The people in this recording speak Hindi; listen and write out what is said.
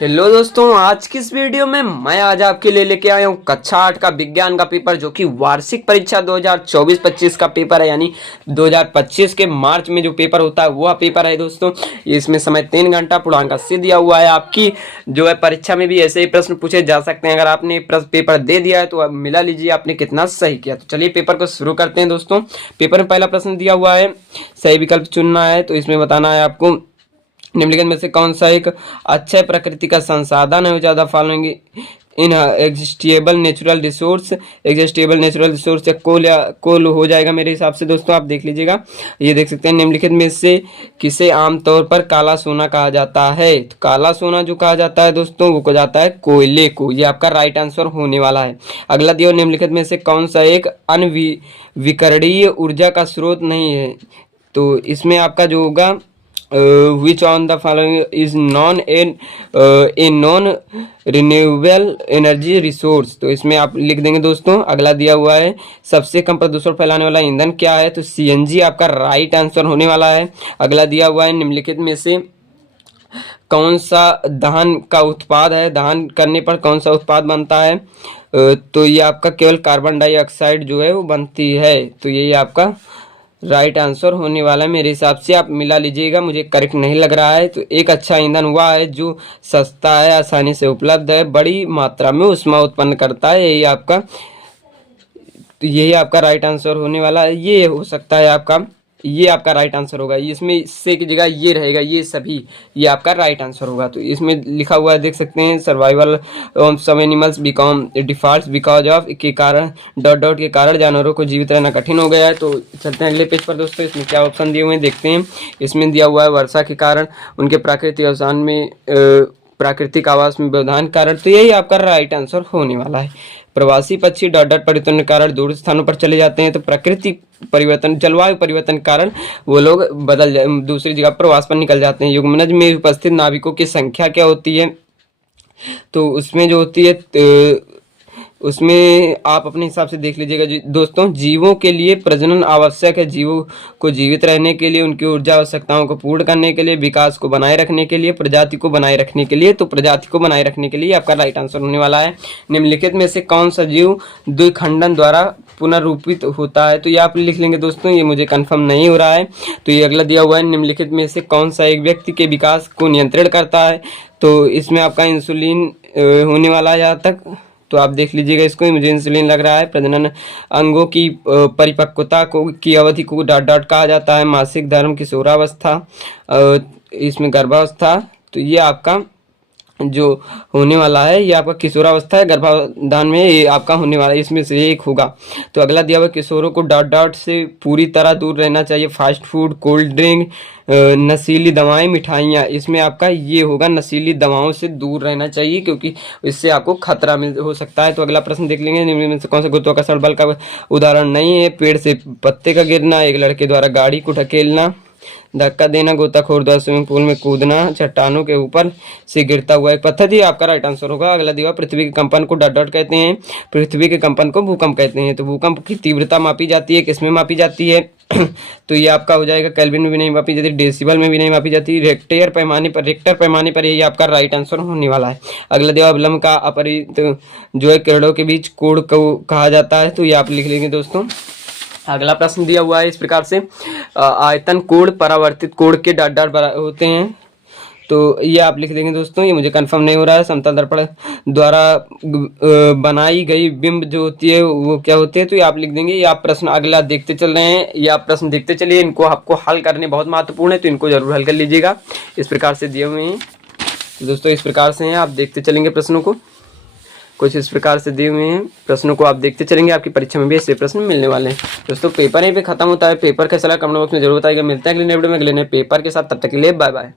हेलो दोस्तों, आज की इस वीडियो में मैं आज आपके लिए लेके आया हूँ कक्षा 8 का विज्ञान का पेपर, जो कि वार्षिक परीक्षा 2024-25 का पेपर है। यानी 2025 के मार्च में जो पेपर होता है वह पेपर है दोस्तों। इसमें समय 3 घंटा पूर्णांक 80 दिया हुआ है। आपकी जो है परीक्षा में भी ऐसे ही प्रश्न पूछे जा सकते हैं। अगर आपने पेपर दे दिया है तो अब मिला लीजिए आपने कितना सही किया। तो चलिए पेपर को शुरू करते हैं दोस्तों। पेपर में पहला प्रश्न दिया हुआ है, सही विकल्प चुनना है। तो इसमें बताना है आपको निम्नलिखित में से कौन सा एक अक्षय प्रकृति का संसाधन है। ज्यादा following in exhaustible natural resource. Exhaustible natural resource या कोल हो जाएगा मेरे हिसाब से दोस्तों। आप देख लीजिएगा, ये देख सकते हैं निम्नलिखित में से किसे आमतौर पर काला सोना कहा जाता है। तो काला सोना जो कहा जाता है दोस्तों वो कहा जाता है कोयले को। ये आपका राइट आंसर होने वाला है। अगला दिया निम्नलिखित में से कौन सा एक अनविकरणीय ऊर्जा का स्रोत नहीं है। तो इसमें आपका जो होगा which on the following is non a non renewable energy resource। तो इसमें आप लिख देंगे दोस्तों। अगला दिया हुआ है सबसे कम प्रदूषण फैलाने वाला ईंधन क्या है। तो सीएनजी आपका राइट आंसर होने वाला है। अगला दिया हुआ है निम्नलिखित में से कौन सा दहन का उत्पाद है, दहन करने पर कौन सा उत्पाद बनता है। तो ये आपका केवल कार्बन डाइऑक्साइड जो है वो बनती है। तो यही आपका राइट आंसर होने वाला है मेरे हिसाब से। आप मिला लीजिएगा, मुझे करेक्ट नहीं लग रहा है। तो एक अच्छा ईंधन हुआ है जो सस्ता है, आसानी से उपलब्ध है, बड़ी मात्रा में ऊष्मा उत्पन्न करता है। यही आपका, तो यही आपका राइट आंसर होने वाला है। ये हो सकता है आपका, ये आपका राइट आंसर होगा। इसमें से की जगह ये रहेगा, ये सभी ये आपका राइट आंसर होगा। तो इसमें लिखा हुआ है देख सकते हैं, survival some animals become default because of के कारण डॉट के कारण जानवरों को जीवित रहना कठिन हो गया है। तो चलते हैं अगले पेज पर दोस्तों। इसमें क्या ऑप्शन दिए हुए हैं देखते हैं। इसमें दिया हुआ है वर्षा के कारण, उनके प्राकृतिक आवास में व्यवधान कारण। तो यही आपका राइट आंसर होने वाला है। प्रवासी पक्षी डॉट परिवर्तन के कारण दूर स्थानों पर चले जाते हैं। तो प्रकृति परिवर्तन, जलवायु परिवर्तन के कारण वो लोग दूसरी जगह प्रवास पर निकल जाते हैं। युग्मनज में उपस्थित नाविकों की संख्या क्या होती है। तो उसमें जो होती है उसमें आप अपने हिसाब से देख लीजिएगा दोस्तों। जीवों के लिए प्रजनन आवश्यक है। जीवों को जीवित रहने के लिए, उनकी ऊर्जा आवश्यकताओं को पूर्ण करने के लिए, विकास को बनाए रखने के लिए, प्रजाति को बनाए रखने के लिए। तो प्रजाति को बनाए रखने के लिए आपका राइट आंसर होने वाला है। निम्नलिखित में से कौन सा जीव द्विखंडन द्वारा पुनर्रूपित होता है। तो ये आप लिख लेंगे दोस्तों, ये मुझे कंफर्म नहीं हो रहा है। तो ये अगला दिया हुआ है निम्नलिखित में से कौन सा एक व्यक्ति के विकास को नियंत्रण करता है। तो इसमें आपका इंसुलिन होने वाला है जहाँ तक। तो आप देख लीजिएगा इसको, मुझे इंसुलिन लग रहा है। प्रजनन अंगों की परिपक्वता को की अवधि को डॉट कहा जाता है। मासिक धर्म, किशोरावस्था, इसमें गर्भावस्था। तो ये आपका जो होने वाला है ये आपका किशोरावस्था है। गर्भाधान में ये आपका होने वाला है, इसमें से एक होगा। तो अगला दिया हुआ किशोरों को डॉट से पूरी तरह दूर रहना चाहिए। फास्ट फूड, कोल्ड ड्रिंक, नशीली दवाएं, मिठाइयाँ। इसमें आपका ये होगा, नशीली दवाओं से दूर रहना चाहिए क्योंकि इससे आपको खतरा हो सकता है। तो अगला प्रश्न देख लेंगे, निम्न में से कौन सा गुरुत्वाकर्षण बल का उदाहरण नहीं है। पेड़ से पत्ते का गिरना, एक लड़के द्वारा गाड़ी को ढकेलना, धक्का देना, गोताखोर द्वारा स्विमिंग पूल में कूदना, चट्टानों के ऊपर से गिरता हुआ एक पत्थर। ही आपका राइट आंसर होगा। अगला दिया पृथ्वी के कंपन को डॉट कहते हैं। पृथ्वी के कंपन को भूकंप कहते हैं। तो भूकंप की तीव्रता मापी जाती है, किसमें मापी जाती है। तो ये आपका हो जाएगा केल्विन में भी नहीं मापी जाती, डेसिबल में भी नहीं मापी जाती, रेक्टर पैमाने पर यही आपका राइट आंसर होने वाला है। अगला दिया अवलंब का अपरित जो है किरणों के बीच कोण को कहा जाता है। तो ये आप लिख लेंगे दोस्तों। अगला प्रश्न दिया हुआ है इस प्रकार से, आयतन कोण परावर्तित कोण के डॉट होते हैं। तो ये आप लिख देंगे दोस्तों, ये मुझे कंफर्म नहीं हो रहा है। समतल दर्पण द्वारा बनाई गई बिंब जो होती है वो क्या होती है। तो ये आप लिख देंगे। ये आप प्रश्न अगला देखते चल रहे हैं, ये आप प्रश्न देखते चलिए। इनको आपको हल करने बहुत महत्वपूर्ण है, तो इनको जरूर हल कर लीजिएगा। इस प्रकार से दिए हुए हैं दोस्तों, इस प्रकार से हैं, आप देखते चलेंगे प्रश्नों को। कुछ इस प्रकार से दिए हुए हैं, प्रश्नों को आप देखते चलेंगे। आपकी परीक्षा में भी ऐसे प्रश्न मिलने वाले हैं दोस्तों। पेपर यहीं पे खत्म होता है। पेपर का सलाह कमेंट बॉक्स में जरूर बताइएगा। मिलते हैं अगले वीडियो में अगले नए पेपर के साथ। तब तक के लिए बाय बाय।